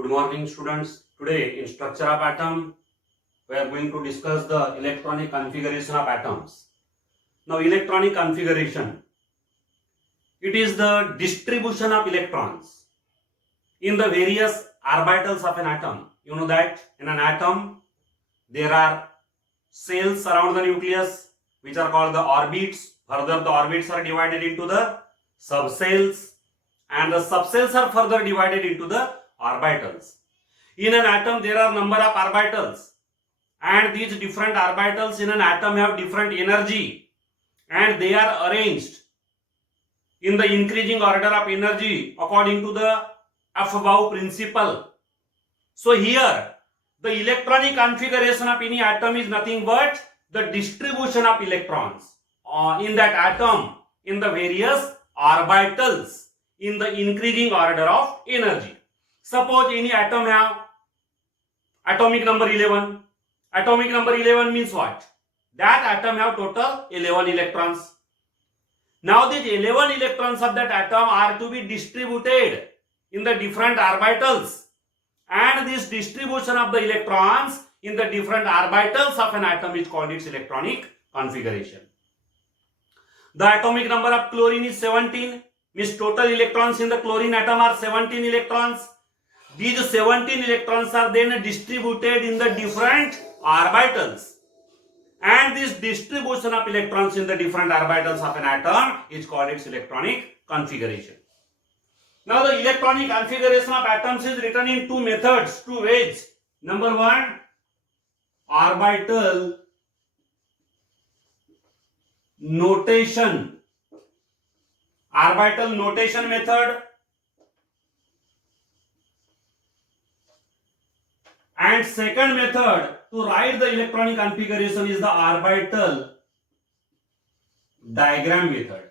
Good morning, students. Today in structure of atom, we are going to discuss the electronic configuration of atoms. Now, electronic configuration, it is the distribution of electrons in the various orbitals of an atom. You know that in an atom, there are cells around the nucleus, which are called the orbits. Further, the orbits are divided into the subcells, and the subcells are further divided into the orbitals. In an atom, there are number of orbitals, and these different orbitals in an atom have different energy, and they are arranged in the increasing order of energy according to the Aufbau principle. So here, the electronic configuration of any atom is nothing but the distribution of electrons in that atom in the various orbitals in the increasing order of energy. Suppose any atom have atomic number 11. Atomic number 11 means what? That atom have total 11 electrons. Now these 11 electrons of that atom are to be distributed in the different orbitals, and this distribution of the electrons in the different orbitals of an atom is called its electronic configuration. The atomic number of chlorine is 17, means total electrons in the chlorine atom are 17 electrons. These 17 electrons are then distributed in the different orbitals, and this distribution of electrons in the different orbitals of an atom is called its electronic configuration. Now the electronic configuration of atoms is written in two methods, two ways. Number one, orbital notation. Orbital notation method. And second method to write the electronic configuration is the orbital diagram method.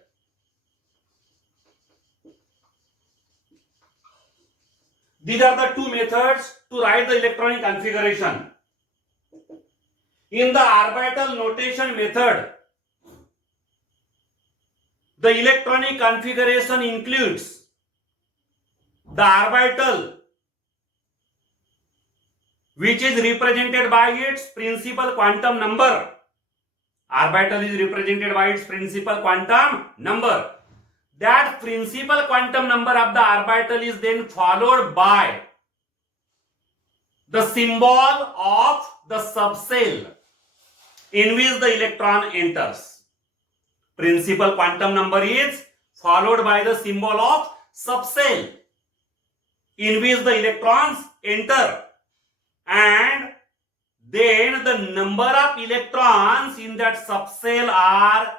These are the two methods to write the electronic configuration. In the orbital notation method, the electronic configuration includes the orbital which is represented by its principal quantum number. Orbital is represented by its principal quantum number. That principal quantum number of the orbital is then followed by the symbol of the subcell in which the electron enters. Principal quantum number is followed by the symbol of subcell in which the electrons enter, and then the number of electrons in that subcell are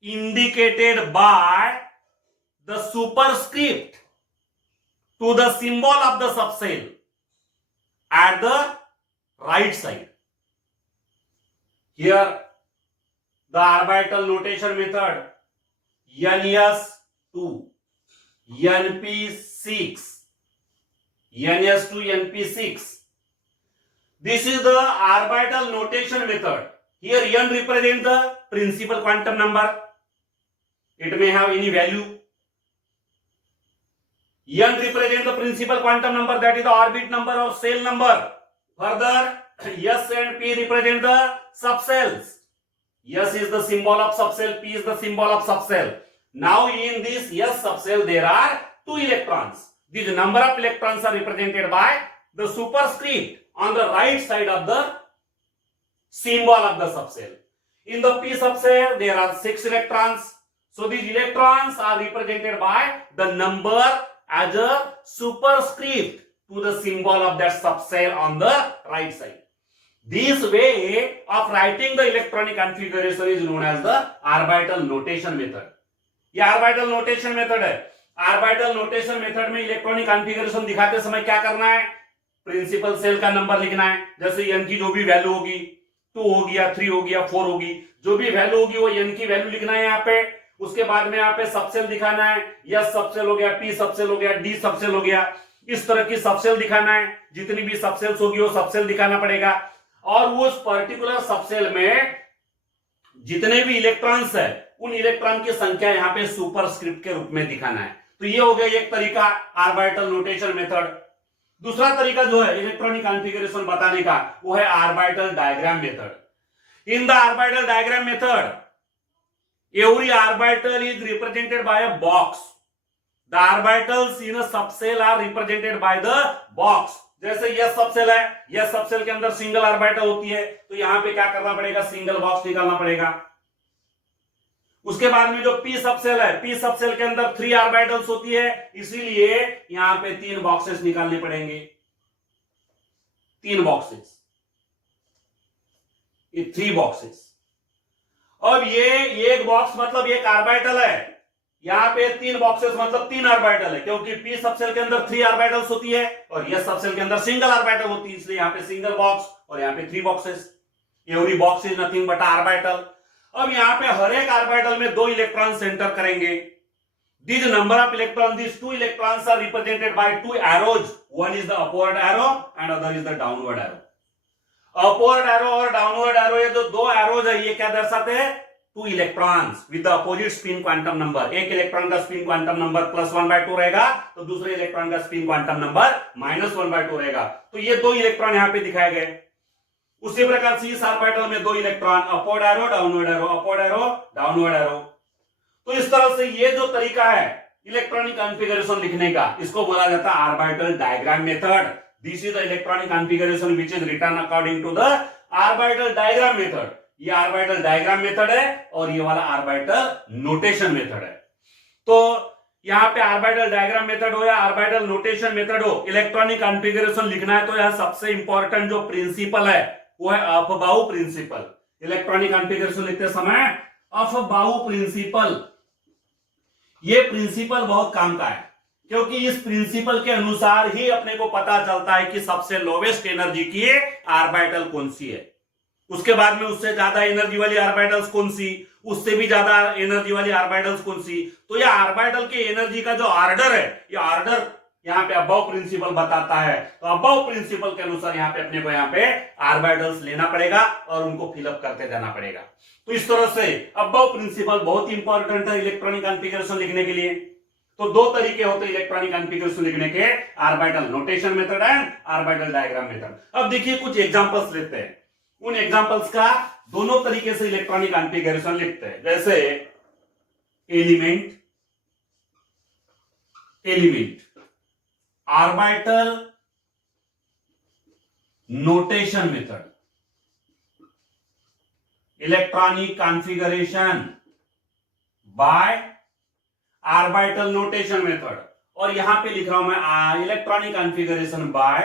indicated by the superscript to the symbol of the subcell at the right side. Here the orbital notation method NS2, NP6, NS2, NP6. This is the orbital notation method. Here N represents the principal quantum number. It may have any value. N represents the principal quantum number, that is the orbit number or cell number. Further, S and P represent the subcells. S is the symbol of subcell, P is the symbol of subcell. Now in this S subcell there are 2 electrons. These number of electrons are represented by the superscript on the right side of the symbol of the subcell. In the P subcell there are 6 electrons. So these electrons are represented by the number as a superscript to the symbol of that subcell on the right side. This way of writing the electronic configuration is known as the orbital notation method. ये orbital notation method है. Orbital notation method में electronic configuration दिखाते समय क्या करना है? Principal cell का number लिखना है. जैसे n की जो भी वैल्यू होगी 2 हो गया, 3 हो गया, 4 होगी, जो भी वैल्यू होगी वो n की वैल्यू लिखना है यहाँ पे. उसके बाद में यहाँ पे सबसेल दिखाना है. S सबसेल हो गया, P सबसेल हो गया, D सबसेल हो गया. इस तरह की सबसेल दिखाना है. जितनी भी सबसेल्स होगी वो सबसेल दिखाना पड़ेगा, और उस पर्टिकुलर सबसेल में जितने भी इलेक्ट्रॉन्स है उन इलेक्ट्रॉन की संख्या यहाँ पे सुपरस्क्रिप्ट के रूप में दिखाना है. तो ये हो गया एक तरीका ऑर्बिटल नोटेशन मेथड. दूसरा तरीका जो है इलेक्ट्रॉनिक कॉन्फ़िगरेशन बताने का वो है orbital diagram method. In the orbital diagram method every orbital is represented by a box. The orbitals in a subcell are represented by the box. जैसे यह सबसेल है, यह सबसेल के अंदर सिंगल ऑर्बिटल होती है, तो यहां पे क्या करना पड़ेगा, सिंगल बॉक्स निकालना पड़ेगा। उसके बाद में जो पी सबसेल है, पी सबसेल के अंदर 3 ऑर्बिटल्स होती है, इसीलिए यहां पे 3 बॉक्सेस निकालने पड़ेंगे, 3 बॉक्सेस, ये 3 बॉक्सेस। अब ये एक बॉक्स मतलब एक ऑर्बिटल है, यहां पे 3 बॉक्सेस मतलब 3 ऑर्बिटल है, क्योंकि पी सबसेल के अंदर 3 ऑर्बिटल्स होती है और एस सबसेल के अंदर सिंगल ऑर्बिटल होती है, इसलिए यहां पे सिंगल बॉक्स और यहां पे 3 boxes. Every box is nothing but orbital. अब यहां पे हर एक ऑर्बिटल में 2 इलेक्ट्रॉन सेंटर करेंगे। This number of electron, this 2 electrons are represented by 2 arrows, one is the upward arrow and other is the downward arrow. Upward arrow और downward arrow, ये जो 2 एरोज है ये क्या दर्शाते हैं, 2 electrons with the opposite spin quantum number. एक electron का स्पिन क्वांटम नंबर +1/2 रहेगा, तो दूसरे इलेक्ट्रॉन का स्पिन क्वांटम नंबर -1/2 रहेगा। तो ये 2 इलेक्ट्रॉन यहां पे दिखाए गए। उसी प्रकार से इस ऑर्बिटल में 2 electron, upward arrow downward arrow, upward arrow downward arrow. तो इस तरह से ये जो तरीका है इलेक्ट्रॉनिक कॉन्फ़िगरेशन लिखने का, इसको बोला जाता है orbital diagram method. This is the electronic configuration which is written according to the orbital diagram method. ये ऑर्बिटल डायग्राम मेथड है और ये वाला ऑर्बिटल नोटेशन मेथड है। तो यहाँ पे ऑर्बिटल डायग्राम मेथड हो या ऑर्बिटल नोटेशन मेथड हो, इलेक्ट्रॉनिक कॉन्फ़िगरेशन लिखना है तो यहाँ सबसे इंपॉर्टेंट जो प्रिंसिपल है वो है अफबाऊ प्रिंसिपल। इलेक्ट्रॉनिक कॉन्फ़िगरेशन लिखते समय अफबाऊ प्रिंसिपल, ये प्रिंसिपल बहुत काम का है, क्योंकि इस प्रिंसिपल के अनुसार ही अपने को पता चलता है कि सबसे लोवेस्ट एनर्जी की ऑर्बिटल कौन सी है, उसके बाद में उससे ज्यादा एनर्जी वाली ऑर्बिटल्स कौन सी, उससे भी ज्यादा एनर्जी वाली ऑर्बिटल्स कौन सी। तो यह ऑर्बिटल के एनर्जी का जो ऑर्डर है, ये ऑर्डर यहाँ पे अबव प्रिंसिपल बताता है। तो अबव प्रिंसिपल के अनुसार यहाँ पे अपने को यहाँ पे ऑर्बिटल्स लेना पड़ेगा और उनको फिलअप करते जाना पड़ेगा। तो इस तरह से अबव प्रिंसिपल बहुत इंपॉर्टेंट है इलेक्ट्रॉनिक कॉन्फ़िगरेशन लिखने के लिए। तो 2 तरीके होते हैं इलेक्ट्रॉनिक कॉन्फ़िगरेशन लिखने के, orbital notation method and orbital diagram method. अब देखिए कुछ एग्जांपल्स लेते हैं, उन एग्जांपल्स का दोनों तरीके से इलेक्ट्रॉनिक कॉन्फ़िगरेशन लिखते हैं। जैसे element, orbital notation method, electronic configuration by orbital notation method, और यहां पे लिख रहा हूं मैं electronic configuration by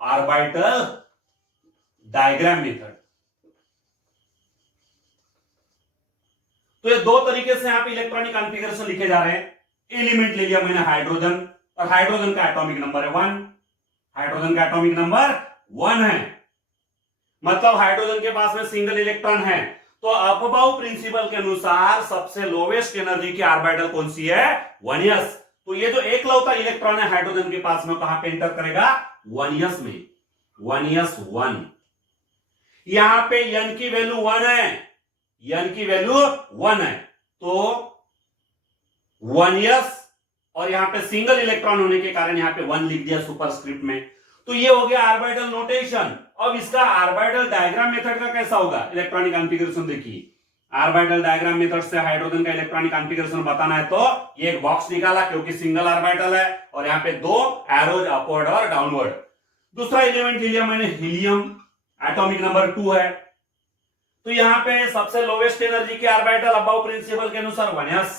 orbital diagram method. तो ये 2 तरीके से यहां पे इलेक्ट्रॉनिक कॉन्फ़िगरेशन लिखे जा रहे हैं। एलिमेंट ले लिया मैंने हाइड्रोजन, और हाइड्रोजन का एटॉमिक नंबर है 1, हाइड्रोजन का एटॉमिक नंबर 1 है, मतलब हाइड्रोजन के पास में सिंगल इलेक्ट्रॉन है। तो अफबाऊ प्रिंसिपल के अनुसार सबसे लोवेस्ट एनर्जी की ऑर्बिटल कौन सी है, 1s। तो ये जो एकलौता इलेक्ट्रॉन है हाइड्रोजन के पास में, कहां पे एंटर करेगा, 1s में, 1s1। यहां पे n की वैल्यू 1 है, n की वैल्यू 1 है, तो 1s, और यहां पे सिंगल इलेक्ट्रॉन होने के कारण यहां पे 1 लिख दिया सुपरस्क्रिप्ट में। तो ये हो गया ऑर्बिटल नोटेशन। अब इसका ऑर्बिटल डायग्राम मेथड का कैसा होगा, इलेक्ट्रॉनिक कॉन्फ़िगरेशन देखिए। ऑर्बिटल डायग्राम मेथड से हाइड्रोजन का इलेक्ट्रॉनिक कॉन्फ़िगरेशन बताना है तो ये एक बॉक्स निकाला, क्योंकि सिंगल ऑर्बिटल है, और यहाँ पे 2 एरोज अपवर्ड और डाउनवर्ड। दूसरा एलिमेंट ले लिया मैंने हीलियम, एटॉमिक नंबर 2 है। तो यहाँ पे सबसे लोवेस्ट एनर्जी की ऑर्बिटल अबव प्रिंसिपल के अनुसार 1s,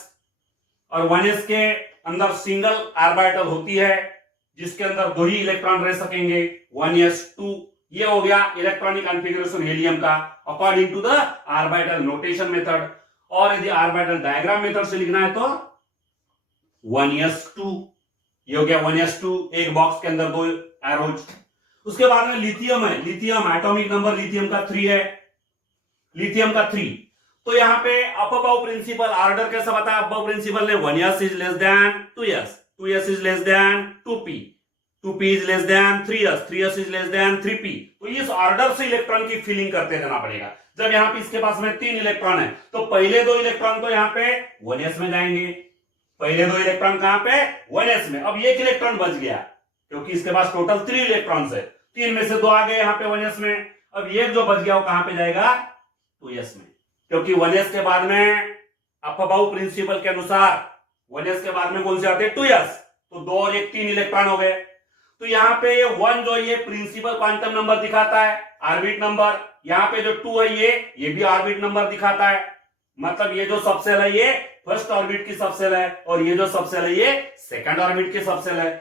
और 1s के अंदर सिंगल ऑर्बिटल होती है जिसके अंदर 2 ही इलेक्ट्रॉन रह सकेंगे, 1s2। ये हो गया इलेक्ट्रॉनिक कॉन्फ़िगरेशन हीलियम का according to the orbital notation method. और यदि ऑर्बिटल डायग्राम मेथड से लिखना है तो 1s2, ये हो गया 1s2, एक बॉक्स के अंदर 2 एरोज। उसके बाद में लिथियम है, लिथियम एटॉमिक नंबर लिथियम का 3 है, लिथियम का 3। तो यहाँ पे अबव प्रिंसिपल ऑर्डर कैसा बताया, अबव प्रिंसिपल ने 1s is less than 2s, 2s is less than 2p, 2p is less than 3s, 3s is less than 3p। तो इस ऑर्डर से इलेक्ट्रॉन की फिलिंग करते जाना पड़ेगा। जब यहाँ पे इसके पास में 3 इलेक्ट्रॉन है तो पहले 2 इलेक्ट्रॉन तो यहाँ पे 1s में जाएंगे, पहले 2 इलेक्ट्रॉन कहां पे, 1s में। अब 1 इलेक्ट्रॉन बच गया, क्योंकि इसके पास टोटल 3 इलेक्ट्रॉन्स है, 3 में से 2 आ गए यहाँ पे 1s में। अब ये जो बच गया वो कहां पे जाएगा, 2s में, क्योंकि 1s के बाद में अफबाऊ प्रिंसिपल के अनुसार 1s के बाद में कौन से आते हैं, 2s, तो 2 और 1 3 इलेक्ट्रॉन हो गए। तो यहाँ पे ये 1 जो ये प्रिंसिपल क्वांटम नंबर दिखाता है, ऑर्बिट नंबर, यहाँ पे जो 2 है ये भी ऑर्बिट नंबर दिखाता है। मतलब ये जो सबसेल है ये फर्स्ट ऑर्बिट की सबसेल है और ये जो सबसेल है ये सेकंड ऑर्बिट की सबसेल है।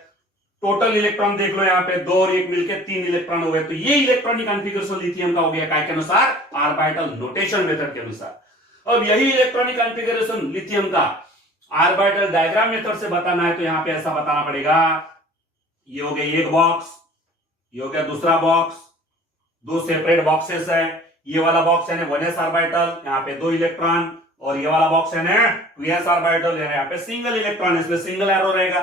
टोटल इलेक्ट्रॉन देख लो यहाँ पे 2 और 1 मिलकर 3 इलेक्ट्रॉन हो गए। तो ये इलेक्ट्रॉनिक कॉन्फ़िगरेशन लिथियम का हो गया, काय के अनुसार, ऑर्बिटल नोटेशन मेथड के अनुसार। अब यही इलेक्ट्रॉनिक कॉन्फ़िगरेशन लिथियम का ऑर्बिटल डायग्राम मेथड से बताना है, तो यहाँ पे ऐसा बताना पड़ेगा, ये हो गया एक बॉक्स, ये हो गया दूसरा बॉक्स, 2 सेपरेट बॉक्सेस है। ये वाला बॉक्स है ना 1s ऑर्बिटल, यहाँ पे 2 इलेक्ट्रॉन, और ये वाला बॉक्स है ना 2s ऑर्बिटल, यहाँ पे सिंगल इलेक्ट्रॉन, इसमें सिंगल एरो रहेगा।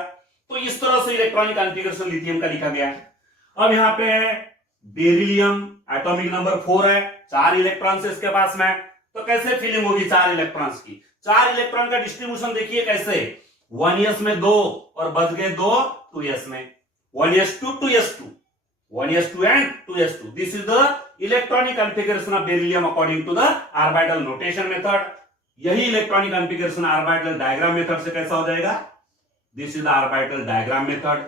तो इस तरह से इलेक्ट्रॉनिक कॉन्फ़िगरेशन लिथियम का लिखा गया है। अब यहाँ पे बेरिलियम एटॉमिक नंबर 4 है, 4 इलेक्ट्रॉन से इसके पास में, तो कैसे फीलिंग होगी 4 इलेक्ट्रॉन्स की। 4 इलेक्ट्रॉन का डिस्ट्रीब्यूशन देखिए कैसे, 1s में 2 और बच गए 2 2s में, 1s2 2s2, 1s2 and 2s2. This is the electronic configuration of beryllium according to the orbital notation method. यही electronic configuration orbital diagram method से कैसा हो जाएगा, this is the orbital diagram method.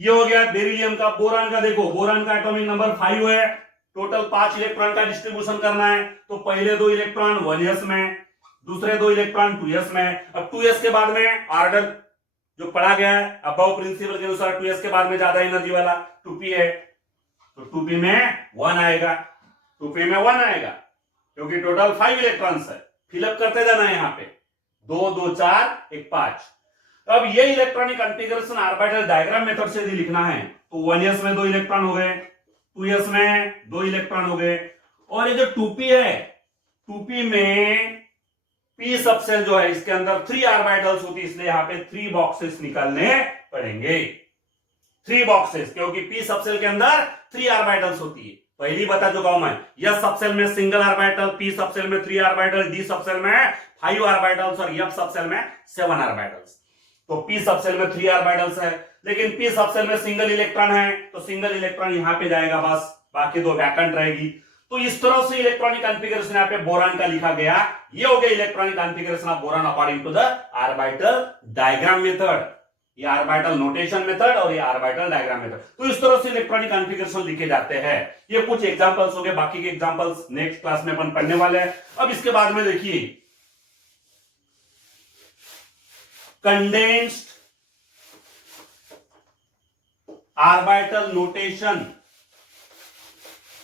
ये हो गया बेरिलियम का। बोरान का देखो, बोरान का एटॉमिक नंबर 5 है, टोटल 5 इलेक्ट्रॉन का डिस्ट्रीब्यूशन करना है। तो पहले 2 इलेक्ट्रॉन 1s में, दूसरे 2 इलेक्ट्रॉन 2s में। अब 2s के बाद में ऑर्डर जो पढ़ा गया है अबाउ प्रिंसिपल के अनुसार 2s के बाद में ज्यादा एनर्जी वाला 2p है, तो 2p में 1 आएगा, 2p में 1 आएगा, क्योंकि टोटल 5 इलेक्ट्रॉन्स है। फिलअप करते जाना है यहाँ पे, 2 2 4 1 5। अब ये electronic configuration orbital diagram method से यदि लिखना है तो 1s में 2 इलेक्ट्रॉन हो गए, 2s में 2 इलेक्ट्रॉन हो गए, और ये जो 2p है, 2p में p सबसेल जो है इसके अंदर 3 ऑर्बिटल्स होती है, इसलिए यहाँ पे 3 बॉक्सेस निकालने पड़ेंगे, 3 बॉक्सेस, क्योंकि p सबसेल के अंदर 3 ऑर्बिटल्स होती है। पहली बता चुका हूं मैं, s सबसेल में सिंगल ऑर्बिटल, p सबसेल में 3 ऑर्बिटल, d सबसेल में 5 ऑर्बिटल्स और f सबसेल में 7 ऑर्बिटल्स। तो p सबसेल में 3 ऑर्बिटल्स है, लेकिन p सबसेल में सिंगल इलेक्ट्रॉन है, तो सिंगल इलेक्ट्रॉन यहाँ पे जाएगा बस, बाकी 2 वैकेंट रहेगी। तो इस तरह से इलेक्ट्रॉनिक कॉन्फ़िगरेशन यहाँ पे बोरान का लिखा गया। ये हो गया electronic configuration of boron according to the orbital diagram method, ये ऑर्बिटल नोटेशन मेथड और ये ऑर्बिटल डायग्राम मेथड। तो इस तरह से इलेक्ट्रॉनिक कॉन्फ़िगरेशन लिखे जाते हैं। ये कुछ एग्जांपल्स हो गए, बाकी के एग्जांपल्स नेक्स्ट क्लास में अपन पढ़ने वाले हैं। अब इसके बाद में देखिए condensed orbital notation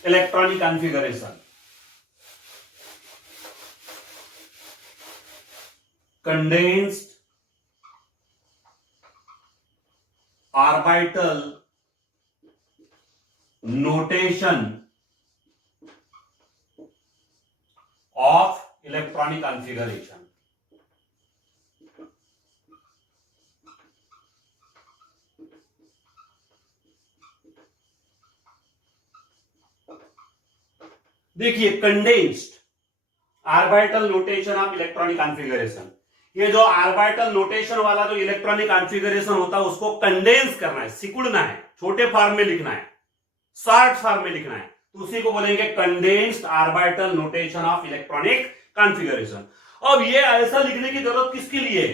electronic configuration. Condensed orbital notation of electronic configuration. देखिए condensed orbital notation of electronic configuration, ये जो ऑर्बिटल नोटेशन वाला जो इलेक्ट्रॉनिक कॉन्फ़िगरेशन होता है उसको कंडेंस करना है, सिकुड़ना है, छोटे फॉर्म में लिखना है, शॉर्ट फॉर्म में लिखना है, तो उसी को बोलेंगे condensed orbital notation of electronic configuration. अब ये ऐसा लिखने की जरूरत किसके लिए,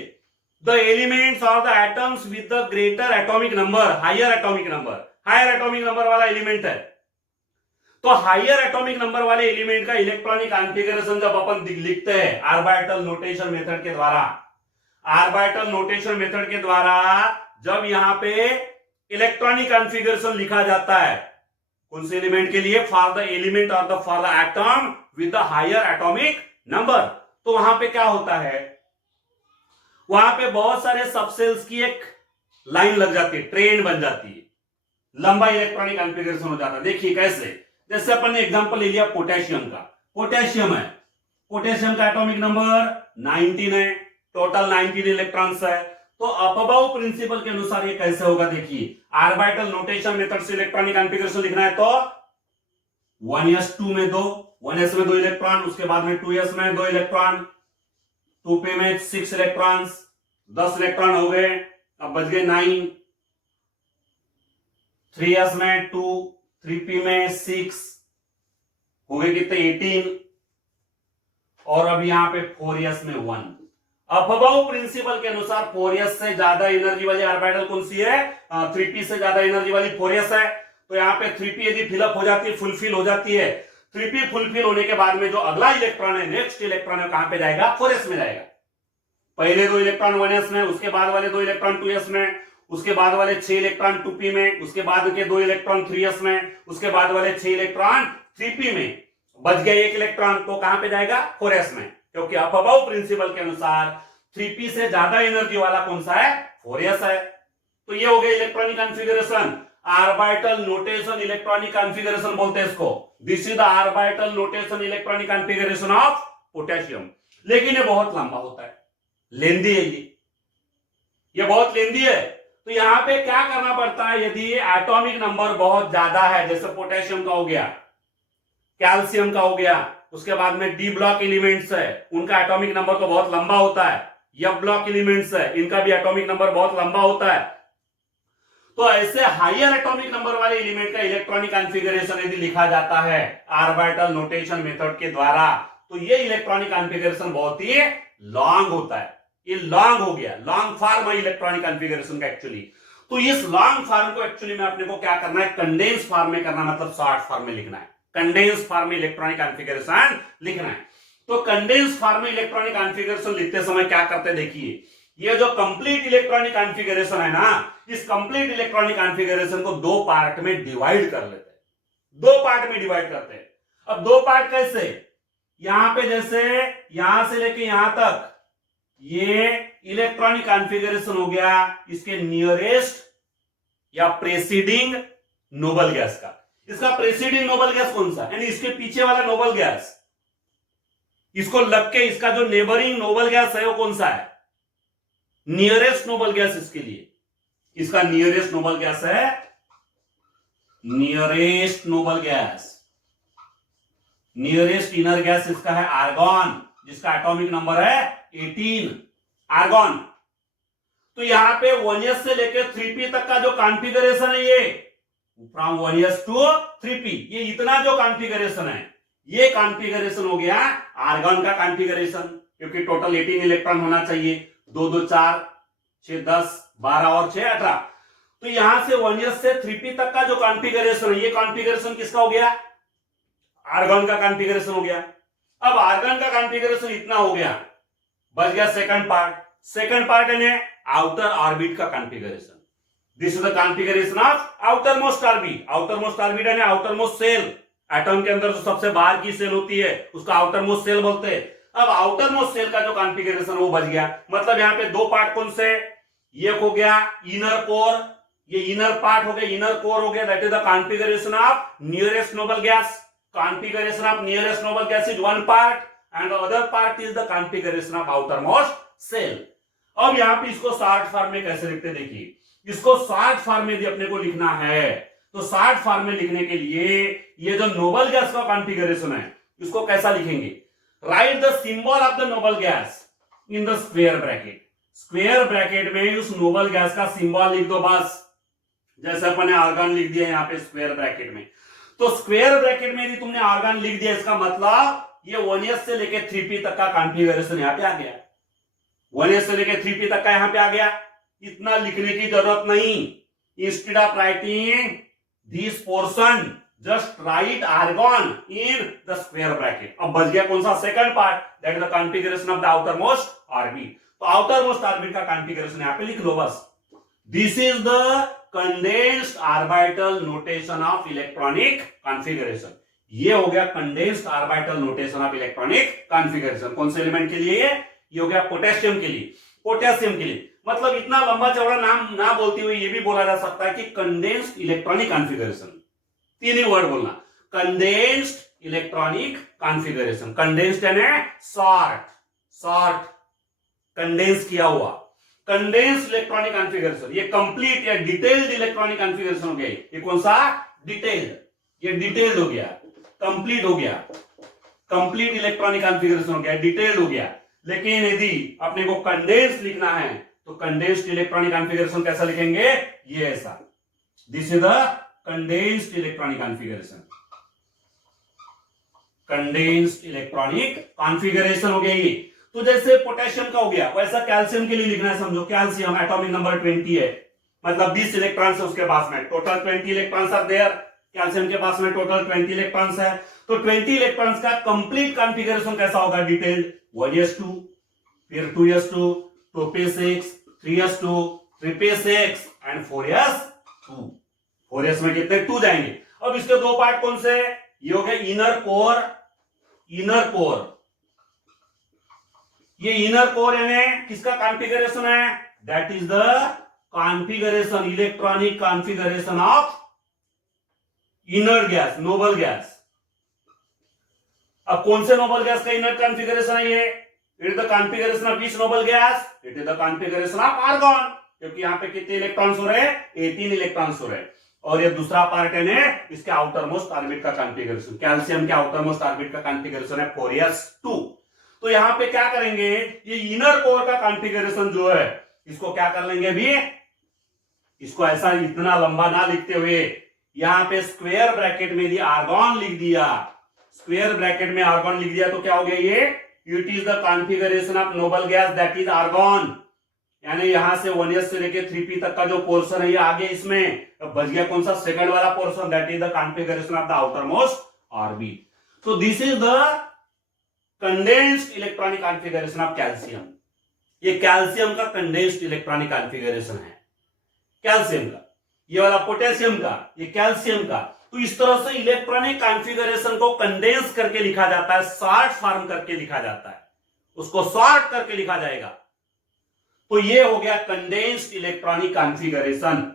the elements of the atoms with the greater atomic number, higher atomic number, higher atomic number वाला एलिमेंट है, तो हायर एटॉमिक नंबर वाले एलिमेंट का इलेक्ट्रॉनिक कॉन्फ़िगरेशन जब अपन लिखते हैं ऑर्बिटल नोटेशन मेथड के द्वारा, ऑर्बिटल नोटेशन मेथड के द्वारा जब यहां पे इलेक्ट्रॉनिक कॉन्फ़िगरेशन लिखा जाता है, कौन से एलिमेंट के लिए, फॉर द एलिमेंट और the for the atom with the higher atomic number, तो वहां पे क्या होता है, वहां पे बहुत सारे सबसेल्स की एक लाइन लग जाती है, ट्रेन बन जाती है, लंबा इलेक्ट्रॉनिक कॉन्फ़िगरेशन हो जाता है। देखिए कैसे, जैसे अपन ने एग्जांपल ले लिया पोटेशियम का, पोटेशियम है, पोटेशियम का एटॉमिक नंबर 19 है, टोटल 19 इलेक्ट्रॉन्स है, तो अफबाऊ प्रिंसिपल के अनुसार ये कैसे होगा, देखिए ऑर्बिटल नोटेशन मेथड से इलेक्ट्रॉनिक कॉन्फ़िगरेशन लिखना है तो 1s2 में 2, 1s में 2 इलेक्ट्रॉन, उसके बाद में 2s में 2 इलेक्ट्रॉन, 2p में 6 इलेक्ट्रॉन्स, 10 इलेक्ट्रॉन हो गए, अब बच गए 9, 3s में 2, 3p में 6, हो गए कितने 18, और अब यहां पे 4s में 1। अफबाउ प्रिंसिपल के अनुसार 4s से ज्यादा एनर्जी वाली ऑर्बिटल कौन सी है? 3p से ज्यादा एनर्जी वाली 4s है। तो यहाँ पे 3p यदि फिलअप हो जाती है, फुलफिल हो जाती है, 3p फुलफिल होने के बाद में जो अगला इलेक्ट्रॉन है, नेक्स्ट इलेक्ट्रॉन है, कहां पे जाएगा? 4s में जाएगा। पहले 2 इलेक्ट्रॉन 1s में, उसके बाद वाले 2 इलेक्ट्रॉन 2s में, उसके बाद वाले 6 इलेक्ट्रॉन 2p में, उसके बाद के 2 इलेक्ट्रॉन 3s में, उसके बाद वाले 6 इलेक्ट्रॉन 3p में, बच गया 1 इलेक्ट्रॉन, तो कहां पे जाएगा? 4s में, क्योंकि अफबाउ प्रिंसिपल के अनुसार 3p से ज्यादा एनर्जी वाला कौन सा है? 4s है। तो ये हो गया electronic configuration, orbital notation electronic configuration बोलते हैं इसको। This is the orbital notation electronic configuration of potassium. लेकिन ये बहुत लंबा होता है, लेंदी है, ये बहुत लेंदी है। तो यहां पे क्या करना पड़ता है? यदि एटॉमिक नंबर बहुत ज्यादा है, जैसे पोटेशियम का हो गया, कैल्शियम का हो गया, उसके बाद में डी ब्लॉक एलिमेंट्स है, उनका एटॉमिक नंबर तो बहुत लंबा होता है। एफ ब्लॉक एलिमेंट्स है, इनका भी एटॉमिक नंबर बहुत लंबा होता है। तो ऐसे हायर एटॉमिक नंबर वाले एलिमेंट का इलेक्ट्रॉनिक कॉन्फ़िगरेशन यदि लिखा जाता है ऑर्बिटल नोटेशन मेथड के द्वारा, तो ये इलेक्ट्रॉनिक कॉन्फ़िगरेशन बहुत ही लॉन्ग होता है। ये लॉन्ग हो गया, लॉन्ग फॉर्म है इलेक्ट्रॉनिक कॉन्फ़िगरेशन का एक्चुअली। तो इस लॉन्ग फॉर्म को एक्चुअली में अपने को क्या करना है? कंडेंस फॉर्म में करना, मतलब शॉर्ट फॉर्म में लिखना है। कंडेंस फॉर्म में इलेक्ट्रॉनिक कॉन्फ़िगरेशन लिखना है। तो कंडेंस फॉर्म में इलेक्ट्रॉनिक कॉन्फ़िगरेशन लिखते समय क्या करते हैं? देखिए, ये जो कंप्लीट इलेक्ट्रॉनिक कॉन्फ़िगरेशन है ना, इस कंप्लीट इलेक्ट्रॉनिक कॉन्फ़िगरेशन को 2 पार्ट में डिवाइड कर लेते हैं। 2 पार्ट में डिवाइड करते हैं। अब 2 पार्ट कैसे? यहां पे जैसे यहां से लेके यहां तक ये इलेक्ट्रॉनिक कॉन्फ़िगरेशन हो गया इसके नियरेस्ट या प्रेसीडिंग नोबल गैस का। इसका प्रेसीडिंग नोबल गैस कौन सा? यानी इसके पीछे वाला नोबल गैस, इसको लग के इसका जो नेबरिंग नोबल गैस है वो कौन सा है? नियरेस्ट नोबल गैस इसके लिए, इसका नियरेस्ट नोबल गैस है nearest noble gas. Nearest inner gas इसका है आर्गॉन, जिसका एटॉमिक नंबर है 18, आर्गॉन। तो यहां पे 1s से लेकर 3p तक का जो कॉन्फ़िगरेशन है, ये फ्रॉम 1s टू 3p, ये इतना जो कॉन्फ़िगरेशन है, ये कॉन्फ़िगरेशन हो गया आर्गॉन का कॉन्फ़िगरेशन, क्योंकि टोटल 18 इलेक्ट्रॉन होना चाहिए। 2 2 4 6 10 12 और 6 18। तो यहां से 1s से 3p तक का जो कॉन्फ़िगरेशन है, ये कॉन्फ़िगरेशन किसका हो गया? आर्गॉन का कॉन्फ़िगरेशन हो गया। अब आर्गॉन का कॉन्फ़िगरेशन इतना हो गया, बच गया सेकंड पार्ट। सेकंड पार्ट है आउटर ऑर्बिट का configuration. This is the configuration of outer most orbit. Outer most orbit है आउटर मोस्ट सेल। एटम के अंदर जो सबसे बाहर की सेल होती है उसका आउटर मोस्ट सेल बोलते हैं। अब आउटर मोस्ट सेल का जो कॉन्फ़िगरेशन वो बच गया। मतलब यहाँ पे 2 पार्ट कौन से? ये हो गया इनर कोर, ये इनर पार्ट हो गया, इनर कोर हो गया, that is the configuration of nearest noble gas. Configuration of nearest noble gas is one part and the other part is the configuration of outermost cell. अब यहां पे इसको short form में कैसे लिखते हैं? देखिए, इसको शॉर्ट फॉर्म में यदि अपने को लिखना है तो शॉर्ट फॉर्म में लिखने के लिए ये जो नोबल गैस का कॉन्फ़िगरेशन है इसको कैसा लिखेंगे? Right the symbol of the noble gas in the square bracket. Square bracket में उस नोबल गैस का सिंबल लिख दो बस, जैसे अपन ने आर्गन लिख दिया यहाँ पे स्क्वायर ब्रैकेट में। तो स्क्वायर ब्रैकेट में यदि तुमने आर्गन लिख दिया, इसका मतलब ये 1s से लेके 3p तक का कॉन्फ़िगरेशन यहां पे आ गया। 1s से लेके 3p तक का यहां पे आ गया। इतना लिखने की जरूरत नहीं। Instead of writing this portion just write argon in the square bracket. अब बच गया कौन सा? Second part, that is the configuration of the outermost orbit. तो आउटर मोस्ट ऑर्बिट का कॉन्फ़िगरेशन यहां पे लिख लो बस। This is the condensed orbital notation of electronic configuration. ये हो गया condensed orbital notation of electronic configuration. कौन से एलिमेंट के लिए? ये हो गया पोटेशियम के लिए। पोटेशियम के लिए मतलब इतना लंबा चौड़ा नाम ना बोलते हुए ये भी बोला जा सकता है कि कंडेंस्ड इलेक्ट्रॉनिक कॉन्फ़िगरेशन। 3 ही वर्ड बोलना, कंडेंस्ड इलेक्ट्रॉनिक कॉन्फ़िगरेशन। कंडेंस्ड यानी शॉर्ट कंडेंस किया हुआ, कंडेंस्ड इलेक्ट्रॉनिक कॉन्फ़िगरेशन। ये कंप्लीट या डिटेल्ड इलेक्ट्रॉनिक कॉन्फ़िगरेशन हो गया। ये कौन सा? डिटेल्ड। ये डिटेल्ड हो गया, कंप्लीट हो गया, कंप्लीट इलेक्ट्रॉनिक कॉन्फ़िगरेशन हो गया, डिटेल्ड हो गया। लेकिन यदि अपने को कंडेंस्ड लिखना है तो कंडेंस्ड इलेक्ट्रॉनिक कॉन्फ़िगरेशन कैसा लिखेंगे? ये ऐसा। This is the condensed electronic configuration. Condensed electronic configuration हो गया ये। तो जैसे पोटेशियम का हो गया, वैसा कैल्शियम के लिए लिखना है। समझो कैल्शियम एटॉमिक नंबर 20 है, मतलब 20 इलेक्ट्रॉन्स है उसके पास में, total 20 electrons are there. Calcium के पास में टोटल 20 इलेक्ट्रॉन्स है। तो 20 इलेक्ट्रॉन्स का कंप्लीट कॉन्फ़िगरेशन कैसा होगा? डिटेल्ड 1s2, फिर 2s2, 2p6, 3s2, 3p6 and 4s2। 4s में कितने 2 जाएंगे। अब इसके दो पार्ट कौन से? ये हो गया इनर कोर, इनर कोर। ये इनर कोर यानी किसका कॉन्फ़िगरेशन है? That is the configuration, electronic configuration of inner gas, noble gas. अब कौन से नोबल गैस का इनर कॉन्फ़िगरेशन है ये? It is the configuration of which noble gas? It is the configuration of argon. क्योंकि यहां पे कितने इलेक्ट्रॉन्स हो रहे हैं? 18 इलेक्ट्रॉन्स हो रहे हैं। और ये दूसरा पार्ट है ने इसके आउटर मोस्ट ऑर्बिट का कॉन्फ़िगरेशन। कैल्शियम के आउटर मोस्ट ऑर्बिट का कॉन्फ़िगरेशन है 4s2। तो यहां पे क्या करेंगे? ये इनर कोर का कॉन्फ़िगरेशन जो है इसको क्या कर लेंगे अभी? इसको ऐसा इतना लंबा ना लिखते हुए यहां पे स्क्वायर ब्रैकेट में दिया आर्गन लिख दिया। स्क्वायर ब्रैकेट में आर्गन लिख दिया तो क्या हो गया ये? It is the configuration of noble gas that is argon. यानी यहां से 1s से लेके 3p तक का जो पोर्शन है ये आगे इसमें बच गया कौन सा? सेकंड वाला portion, that is the configuration of the outermost orbit. So this is the condensed electronic configuration of calcium. ये कैल्शियम का कंडेंस्ड इलेक्ट्रॉनिक कॉन्फ़िगरेशन है, कैल्शियम का। ये वाला पोटेशियम का, ये कैल्शियम का। तो इस तरह से इलेक्ट्रॉनिक कॉन्फ़िगरेशन को कंडेंस करके लिखा जाता है, शॉर्ट फॉर्म करके लिखा जाता है, उसको शॉर्ट करके लिखा जाएगा। तो ये हो गया कंडेंस्ड इलेक्ट्रॉनिक कॉन्फ़िगरेशन।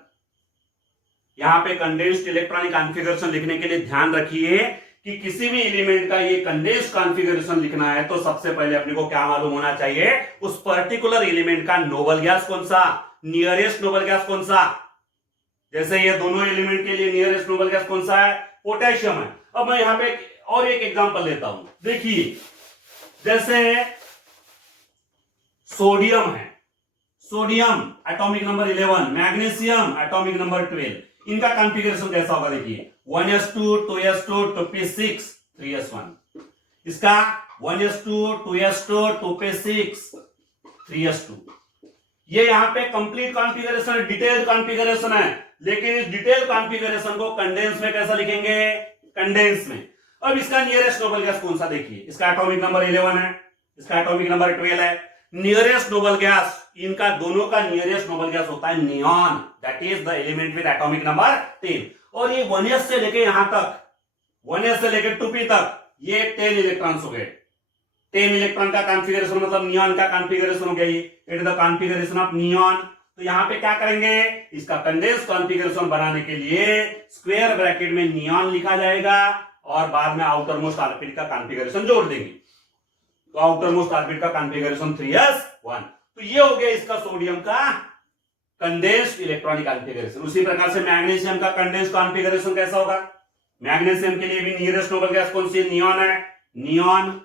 यहां पे कंडेंस्ड इलेक्ट्रॉनिक कॉन्फ़िगरेशन लिखने के लिए ध्यान रखिए कि किसी भी एलिमेंट का ये कंडेंस्ड कॉन्फ़िगरेशन लिखना है तो सबसे पहले अपने को क्या मालूम होना चाहिए? उस पर्टिकुलर एलिमेंट का नोबल गैस कौन सा, नियरेस्ट नोबल गैस कौन सा। जैसे ये दोनों एलिमेंट के लिए नियरेस्ट नोबल गैस कौन सा है? पोटेशियम है। अब मैं यहां पे और एक एग्जांपल लेता हूं। देखिए जैसे सोडियम है, sodium atomic number 11, magnesium atomic number 12, इनका कॉन्फ़िगरेशन कैसा होगा? देखिए 1s2, 2s2, 2p6, 3s1। इसका 1s2, 2s2, 2p6, 3s2। ये यहां पे कंप्लीट कॉन्फ़िगरेशन, डिटेल्ड कॉन्फ़िगरेशन है। लेकिन इस डिटेल कॉन्फ़िगरेशन को कंडेंस में कैसा लिखेंगे? कंडेंस में। अब इसका नियरेस्ट नोबल गैस कौन सा? देखिए इसका एटॉमिक नंबर 11 है, इसका एटॉमिक नंबर 12 है। नियरेस्ट नोबल गैस, इनका दोनों का नियरेस्ट नोबल गैस होता है neon, that is the element with atomic number 10। और ये 1s से लेके यहां तक, 1s से लेके 2p तक ये 10 इलेक्ट्रॉन्स हो गए। 10 इलेक्ट्रॉन का कॉन्फ़िगरेशन मतलब नियॉन का कॉन्फ़िगरेशन हो गया। ये it is the configuration of neon. तो यहां पे क्या करेंगे? इसका कंडेंस कॉन्फ़िगरेशन बनाने के लिए स्क्वायर ब्रैकेट में नियॉन लिखा जाएगा और बाद में आउटर मोस्ट ऑर्बिट का कॉन्फ़िगरेशन जोड़ देंगे। तो आउटर मोस्ट ऑर्बिट का कॉन्फ़िगरेशन 3s1। तो ये हो गया इसका सोडियम का कंडेंस्ड इलेक्ट्रॉनिक कॉन्फ़िगरेशन। उसी प्रकार से मैग्नीशियम का कंडेंस्ड कॉन्फ़िगरेशन कैसा होगा? मैग्नीशियम के लिए भी नियरेस्ट नोबल गैस कौन सी? नियॉन है, नियॉन।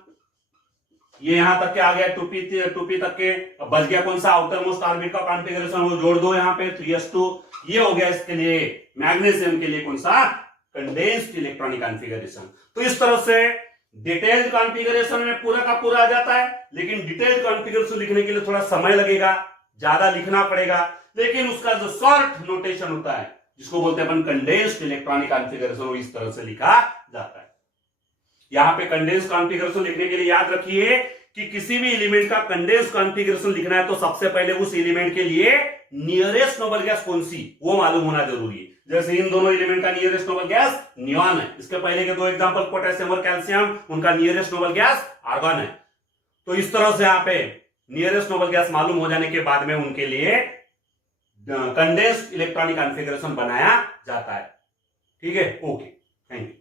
ये यहां तक के आ गया 2p तक के। अब बच गया कौन सा? आउटर मोस्ट ऑर्बिट का कॉन्फ़िगरेशन, वो जोड़ दो यहां पे 3s2। ये हो गया इसके लिए मैग्नीशियम के लिए कौन सा? Condensed electronic configuration. तो इस तरह से डिटेल्ड कॉन्फ़िगरेशन में पूरा का पूरा आ जाता है। लेकिन डिटेल्ड कॉन्फ़िगरेशन लिखने के लिए थोड़ा समय लगेगा, ज्यादा लिखना पड़ेगा। लेकिन उसका जो शॉर्ट नोटेशन होता है जिसको बोलते हैं अपन कंडेंस्ड इलेक्ट्रॉनिक कॉन्फ़िगरेशन, वो इस तरह से लिखा जाता है। यहां पे कंडेंस्ड कॉन्फ़िगरेशन लिखने के लिए याद रखिए कि किसी भी एलिमेंट का कंडेंस्ड कॉन्फ़िगरेशन लिखना है तो सबसे पहले उस एलिमेंट के लिए नियरेस्ट नोबल गैस कौन सी वो मालूम होना जरूरी है। जैसे इन दोनों एलिमेंट का नियरेस्ट नोबल गैस नियॉन है। इसके पहले के दो एग्जांपल पोटेशियम और कैल्शियम, उनका नियरेस्ट नोबल गैस आर्गन है। तो इस तरह से यहाँ पे नियरेस्ट नोबल गैस मालूम हो जाने के बाद में उनके लिए कंडेंस्ड इलेक्ट्रॉनिक कॉन्फ़िगरेशन बनाया जाता है। ठीक है, ओके, थैंक यू।